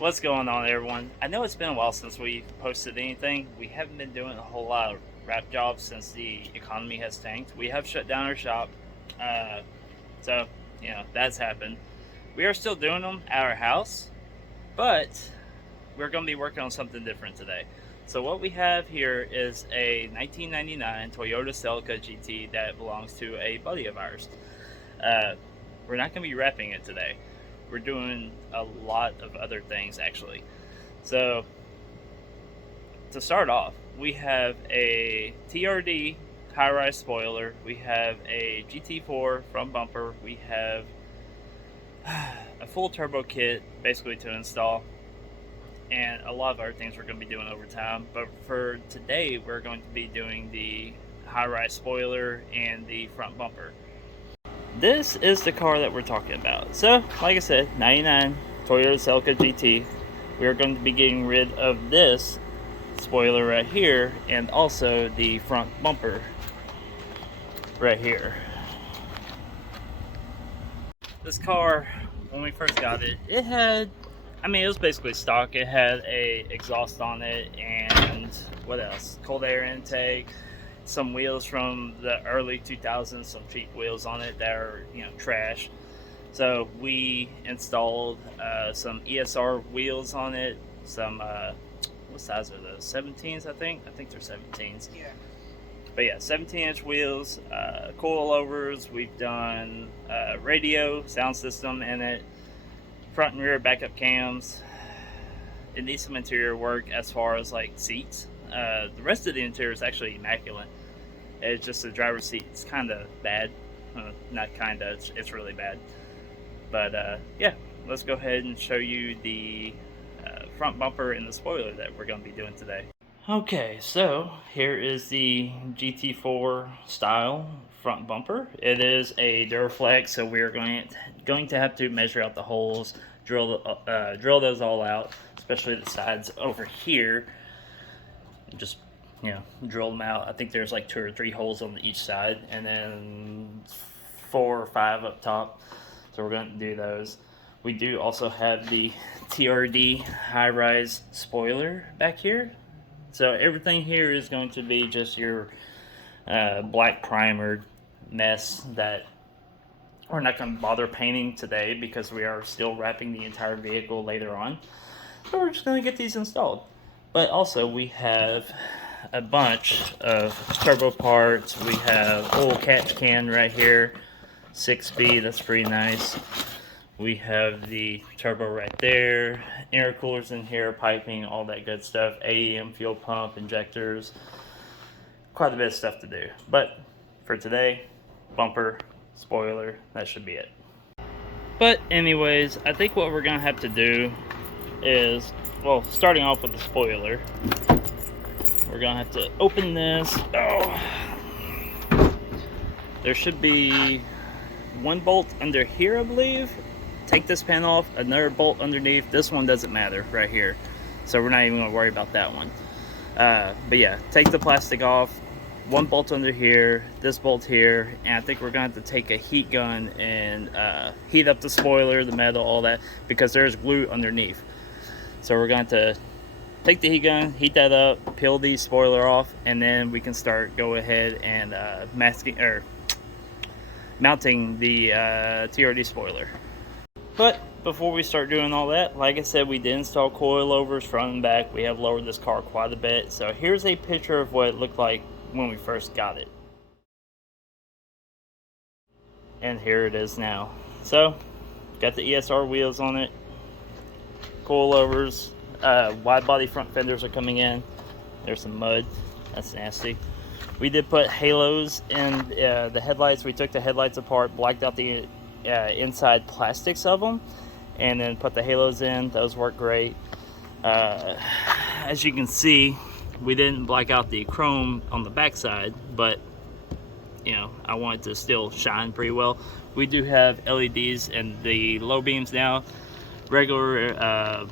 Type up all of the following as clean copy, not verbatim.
What's going on, everyone? I know it's been a while since we posted anything. We haven't been doing a whole lot of wrap jobs since the economy has tanked. We have shut down our shop, uh, so that's happened. We are still doing them at our house, but we're going to be working on something different today. So what we have here is a 1999 Toyota Celica GT that belongs to a buddy of ours. Uh, we're not going to be wrapping it today. We're doing a lot of other things actually. So to start off, we have a TRD high-rise spoiler. We have a GT4 front bumper. We have a full turbo kit basically to install, and a lot of other things we're going to be doing over time. But for today, we're going to be doing the high-rise spoiler and the front bumper. This is the car that we're talking about. So, like I said, 99 Toyota Celica GT. We are going to be getting rid of this spoiler right here and also the front bumper right here. This car, when we first got it, it was basically stock. It had a exhaust on it and what else? Cold air intake, some wheels from the early 2000s, some cheap wheels on it that are trash. So we installed some ESR wheels on it. Some what size are those? 17s, I think they're 17s. Yeah. But yeah, 17-inch wheels, coilovers. We've done radio sound system in it, front and rear backup cams. It needs some interior work as far as like seats. The rest of the interior is actually immaculate. It's just the driver's seat. It's kind of bad. Not kind of. It's really bad. But yeah, let's go ahead and show you the front bumper and the spoiler that we're going to be doing today. Okay, so here is the GT4 style front bumper. It is a Duraflex, so we're going to have to measure out the holes, drill those all out, especially the sides over here. Just drill them out. I think there's like 2 or 3 holes on each side, and then 4 or 5 up top. So we're going to do those. We do also have the TRD high-rise spoiler back here. So everything here is going to be just your black primered mess that we're not going to bother painting today because we are still wrapping the entire vehicle later on. So we're just going to get these installed. But also we have a bunch of turbo parts. We have oil catch can right here, 6B, that's pretty nice. We have the turbo right there, intercoolers in here, piping, all that good stuff, AEM fuel pump, injectors, quite a bit of stuff to do. But for today, bumper, spoiler, that should be it. But anyways, I think what we're gonna have to do is, well, starting off with the spoiler, we're gonna have to open this. Oh, there should be 1 bolt under here, I believe. Take this pan off, another bolt underneath. This one doesn't matter right here, so we're not even going to worry about that one. But yeah, take the plastic off, 1 bolt under here, this bolt here, and I think we're going to have to take a heat gun and heat up the spoiler, the metal, all that, because there's glue underneath. So we're going to take the heat gun, heat that up, peel the spoiler off, and then we can start go ahead and mounting the TRD spoiler. But before we start doing all that, like I said, we did install coilovers front and back. We have lowered this car quite a bit. So here's a picture of what it looked like when we first got it. And here it is now. So, got the ESR wheels on it, coilovers, wide body front fenders are coming in. There's some mud, that's nasty. We did put halos in the headlights. We took the headlights apart, blacked out the inside plastics of them, and then put the halos in. Those work great. As you can see, we didn't black out the chrome on the backside, but I want it to still shine pretty well. We do have LEDs in the low beams now, regular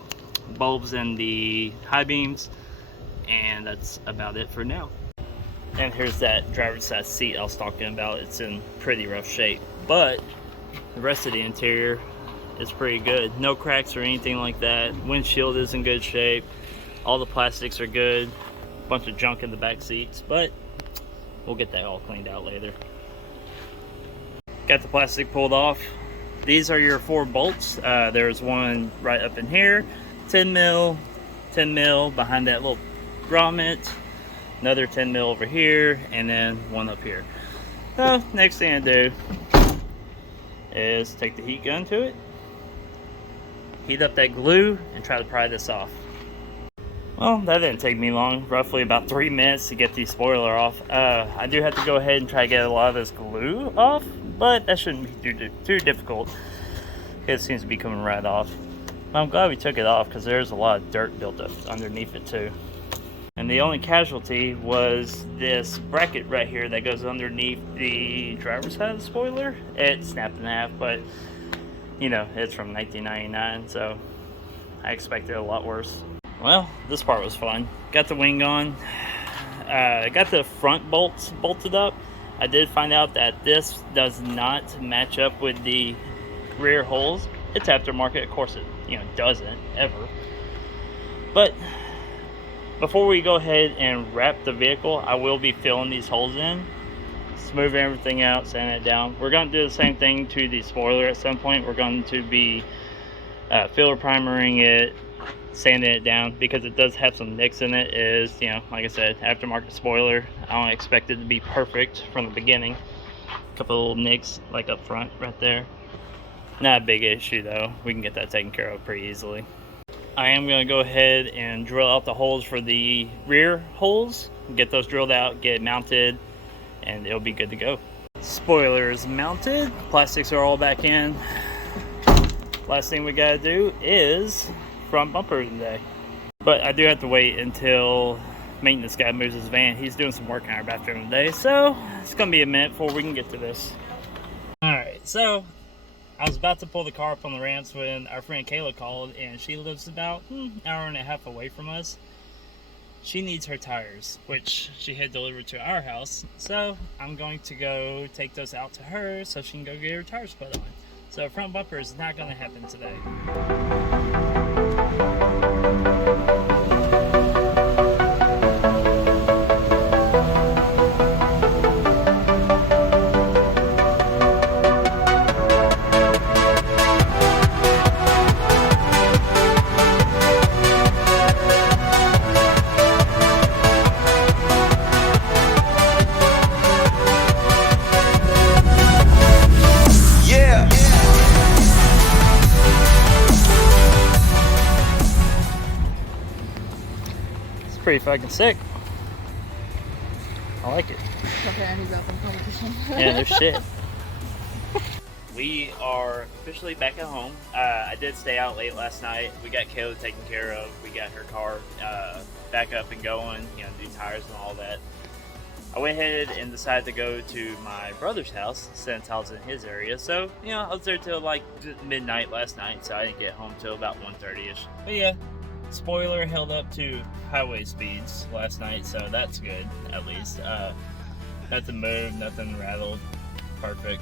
bulbs in the high beams, and that's about it for now. And here's that driver's side seat I was talking about. It's in pretty rough shape, but the rest of the interior is pretty good. No cracks or anything like that. Windshield is in good shape. All the plastics are good. Bunch of junk in the back seats, but we'll get that all cleaned out later. Got the plastic pulled off. These are your 4 bolts. There's one right up in here, 10 mil behind that little grommet, another 10 mil over here, and then one up here. So next thing I do is take the heat gun to it, heat up that glue, and try to pry this off. Well, that didn't take me long, roughly about 3 minutes to get the spoiler off. I do have to go ahead and try to get a lot of this glue off, but that shouldn't be too difficult. It seems to be coming right off. I'm glad we took it off because there's a lot of dirt built up underneath it too. And the only casualty was this bracket right here that goes underneath the driver's side of the spoiler. It snapped in half, but you know, it's from 1999, so I expected a lot worse. Well, this part was fun. Got the wing on. Got the front bolts bolted up. I did find out that this does not match up with the rear holes. It's aftermarket, of course it doesn't ever. But before we go ahead and wrap the vehicle, I will be filling these holes in, smoothing everything out, sanding it down. We're going to do the same thing to the spoiler at some point. We're going to be filler primering it, sanding it down, because it does have some nicks in it. Is, like I said, aftermarket spoiler. I don't expect it to be perfect from the beginning. A couple of little nicks like up front right there. Not a big issue though. We can get that taken care of pretty easily. I am going to go ahead and drill out the holes for the rear holes, get those drilled out, get it mounted, and it'll be good to go. Spoiler is mounted, plastics are all back in. Last thing we got to do is front bumper today. But I do have to wait until maintenance guy moves his van. He's doing some work in our bathroom today, so it's going to be a minute before we can get to this. Alright, so I was about to pull the car up on the ramps when our friend Kayla called, and she lives about an hour and a half away from us. She needs her tires, which she had delivered to our house, so I'm going to go take those out to her so she can go get her tires put on. So front bumper is not going to happen today. Pretty fucking sick. I like it. Yeah, no shit. We are officially back at home. I did stay out late last night. We got Kayla taken care of. We got her car back up and going, new tires and all that. I went ahead and decided to go to my brother's house since I was in his area. So, I was there till like midnight last night, so I didn't get home till about 1:30ish. But yeah, spoiler held up to highway speeds last night, so that's good, at least. Nothing moved, nothing rattled. Perfect.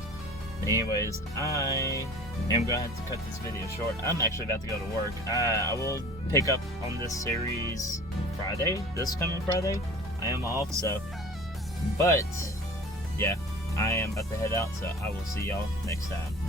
Anyways, I am going to have to cut this video short. I'm actually about to go to work. I will pick up on this series Friday, this coming Friday. I am off, so. But, yeah, I am about to head out, so I will see y'all next time.